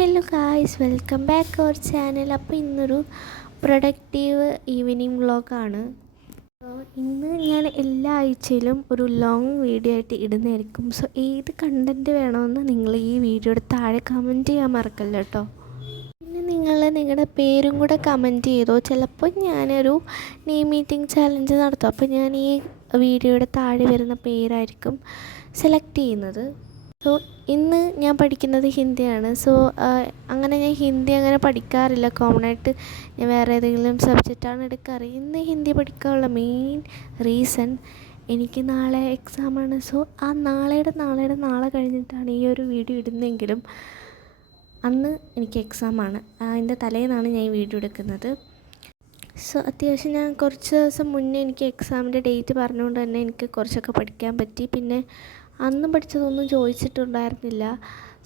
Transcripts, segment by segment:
Hello guys, welcome back our channel. അപ്പോൾ ഇന്നൊരു productive evening വ്ളോഗാണ്. ഇന്ന് ഞാൻ എല്ലാ ആഴ്ചയിലും ഒരു ലോങ് വീഡിയോ ആയിട്ട് ഇടുന്നതായിരിക്കും. സോ ഏത് കണ്ടൻറ്റ് വേണമെന്ന് നിങ്ങൾ ഈ വീഡിയോയുടെ താഴെ കമൻറ്റ് ചെയ്യാൻ മറക്കല്ല കേട്ടോ. പിന്നെ നിങ്ങൾ നിങ്ങളുടെ പേരും കൂടെ കമൻറ്റ് ചെയ്തോ. ചിലപ്പോൾ ഞാനൊരു നെയിം മീറ്റിംഗ് ചാലഞ്ച് നടത്തും. അപ്പോൾ ഞാൻ ഈ വീഡിയോയുടെ താഴെ വരുന്ന പേരായിരിക്കും സെലക്ട് ചെയ്യുന്നത്. സോ ഇന്ന് ഞാൻ പഠിക്കുന്നത് ഹിന്ദിയാണ്. സോ അങ്ങനെ ഞാൻ ഹിന്ദി അങ്ങനെ പഠിക്കാറില്ല. കോമൺ ആയിട്ട് ഞാൻ വേറെ ഏതെങ്കിലും സബ്ജക്റ്റാണ് എടുക്കാറ്. ഇന്ന് ഹിന്ദി പഠിക്കാനുള്ള മെയിൻ റീസൺ എനിക്ക് നാളെ എക്സാമാണ്. സോ ആ നാളെ കഴിഞ്ഞിട്ടാണ് ഈ ഒരു വീഡിയോ ഇടുന്നതെങ്കിലും അന്ന് എനിക്ക് എക്സാമാണ്. അതിൻ്റെ തലേന്നാണ് ഞാൻ ഈ വീഡിയോ എടുക്കുന്നത്. സോ അത്യാവശ്യം ഞാൻ കുറച്ച് ദിവസം മുന്നേ എനിക്ക് എക്സാമിൻ്റെ ഡേറ്റ് പറഞ്ഞുകൊണ്ട് തന്നെ എനിക്ക് കുറച്ചൊക്കെ പഠിക്കാൻ പറ്റി. പിന്നെ അന്ന് പഠിച്ചതൊന്നും ചോദിച്ചിട്ടുണ്ടായിരുന്നില്ല.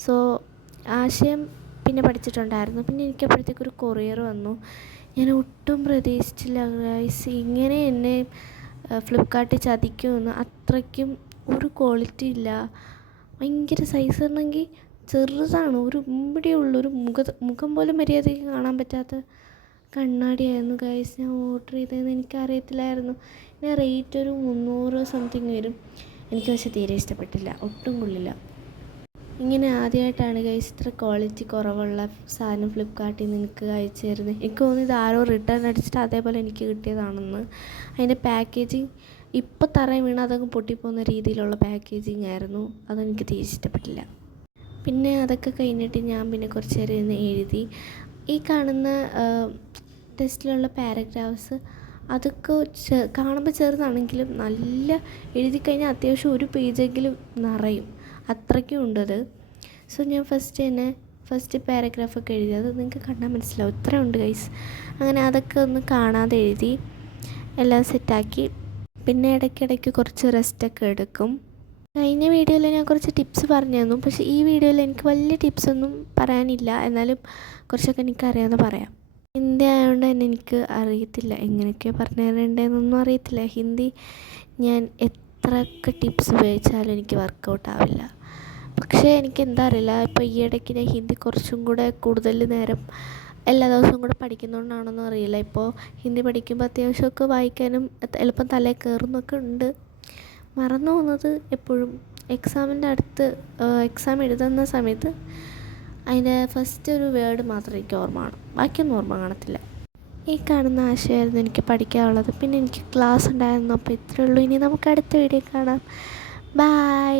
സോ ആശയം പിന്നെ പഠിച്ചിട്ടുണ്ടായിരുന്നു. പിന്നെ എനിക്കപ്പോഴത്തേക്കൊരു കൊറിയർ വന്നു. ഞാൻ ഒട്ടും പ്രതീക്ഷിച്ചില്ല ഗൈസ്, ഇങ്ങനെ എന്നെ ഫ്ലിപ്കാർട്ടിൽ ചതിക്കുമെന്ന്. അത്രയ്ക്കും ഒരു ക്വാളിറ്റി ഇല്ല. ഭയങ്കര സൈസ് ആണെങ്കിൽ ചെറുതാണ്, ഒരു ഉള്ളൂ, ഒരു മുഖം പോലും മര്യാദയ്ക്ക് കാണാൻ പറ്റാത്ത കണ്ണാടിയായിരുന്നു ഗൈസ് ഞാൻ ഓർഡർ ചെയ്തതെന്ന് എനിക്കറിയത്തില്ലായിരുന്നു. പിന്നെ റേറ്റ് ഒരു 300 സംതിങ് വരും. എനിക്ക് പക്ഷേ തീരെ ഇഷ്ടപ്പെട്ടില്ല, ഒട്ടും കൊള്ളില്ല. ഇങ്ങനെ ആദ്യമായിട്ടാണ് ഗൈസ് ഇത്ര ക്വാളിറ്റി കുറവുള്ള സാധനം ഫ്ലിപ്കാർട്ടിൽ നിന്ന് എനിക്ക് അയച്ചു തരുന്നത്. എനിക്ക് തോന്നുന്നു ഇത് ആരോ റിട്ടേൺ അടിച്ചിട്ട് അതേപോലെ എനിക്ക് കിട്ടിയതാണെന്ന്. അതിൻ്റെ പാക്കേജിങ് ഇപ്പോൾ തറയും വീണ് അതങ്ങ് പൊട്ടിപ്പോകുന്ന രീതിയിലുള്ള പാക്കേജിങ് ആയിരുന്നു. അതെനിക്ക് തീരെ ഇഷ്ടപ്പെട്ടില്ല. പിന്നെ അതൊക്കെ കഴിഞ്ഞിട്ട് ഞാൻ പിന്നെ കുറച്ച് നേരം ഇരുന്ന് എഴുതി. ഈ കാണുന്ന ടെസ്റ്റിലുള്ള പാരഗ്രാഫ്സ് അതൊക്കെ കാണുമ്പോൾ ചെറുതാണെങ്കിലും നല്ല എഴുതി കഴിഞ്ഞാൽ അത്യാവശ്യം ഒരു പേജെങ്കിലും നിറയും, അത്രയ്ക്കും ഉണ്ടത്. സോ ഞാൻ ഫസ്റ്റ് പാരഗ്രാഫൊക്കെ എഴുതി. അത് നിങ്ങൾക്ക് കണ്ടാൽ മനസ്സിലാവും, ഇത്ര ഉണ്ട് ഗൈസ്. അങ്ങനെ അതൊക്കെ ഒന്ന് കാണാതെ എഴുതി എല്ലാം സെറ്റാക്കി. പിന്നെ ഇടയ്ക്കിടയ്ക്ക് കുറച്ച് റെസ്റ്റൊക്കെ എടുക്കും. കഴിഞ്ഞ വീഡിയോയിൽ ഞാൻ കുറച്ച് ടിപ്സ് പറഞ്ഞു തന്നു. പക്ഷേ ഈ വീഡിയോയിൽ എനിക്ക് വലിയ ടിപ്സൊന്നും പറയാനില്ല. എന്നാലും കുറച്ചൊക്കെ എനിക്കറിയാമെന്ന് പറയാം. ഹിന്ദി ആയതുകൊണ്ട് തന്നെ എനിക്ക് അറിയത്തില്ല, എങ്ങനെയൊക്കെയാണ് പറഞ്ഞു തരേണ്ടതെന്നൊന്നും അറിയത്തില്ല. ഹിന്ദി ഞാൻ എത്രയൊക്കെ ടിപ്സ് ഉപയോഗിച്ചാലും എനിക്ക് വർക്കൗട്ട് ആവില്ല. പക്ഷേ എനിക്ക് എന്താ അറിയില്ല, ഇപ്പോൾ ഈ ഇടയ്ക്ക് ഞാൻ ഹിന്ദി കുറച്ചും കൂടെ കൂടുതൽ നേരം എല്ലാ ദിവസവും കൂടെ പഠിക്കുന്നതുകൊണ്ടാണെന്നും അറിയില്ല. ഇപ്പോൾ ഹിന്ദി പഠിക്കുമ്പോൾ അത്യാവശ്യമൊക്കെ വായിക്കാനും എളുപ്പം തലയിൽ കയറുന്നൊക്കെ ഉണ്ട്. മറന്നു പോകുന്നത് എപ്പോഴും എക്സാമിൻ്റെ അടുത്ത് എക്സാം എഴുതുന്ന സമയത്ത് അതിൻ്റെ ഫസ്റ്റ് ഒരു വേർഡ് മാത്രമേ എനിക്ക് ഓർമ്മ കാണും, ബാക്കിയൊന്നും ഓർമ്മ കാണത്തില്ല. ഈ കാണുന്ന ആശയമായിരുന്നു എനിക്ക് പഠിക്കാനുള്ളത്. പിന്നെ എനിക്ക് ക്ലാസ് ഉണ്ടായിരുന്നു. അപ്പോൾ ഇത്രയേ ഉള്ളൂ. ഇനി നമുക്ക് അടുത്ത വീഡിയോ കാണാം. ബൈ.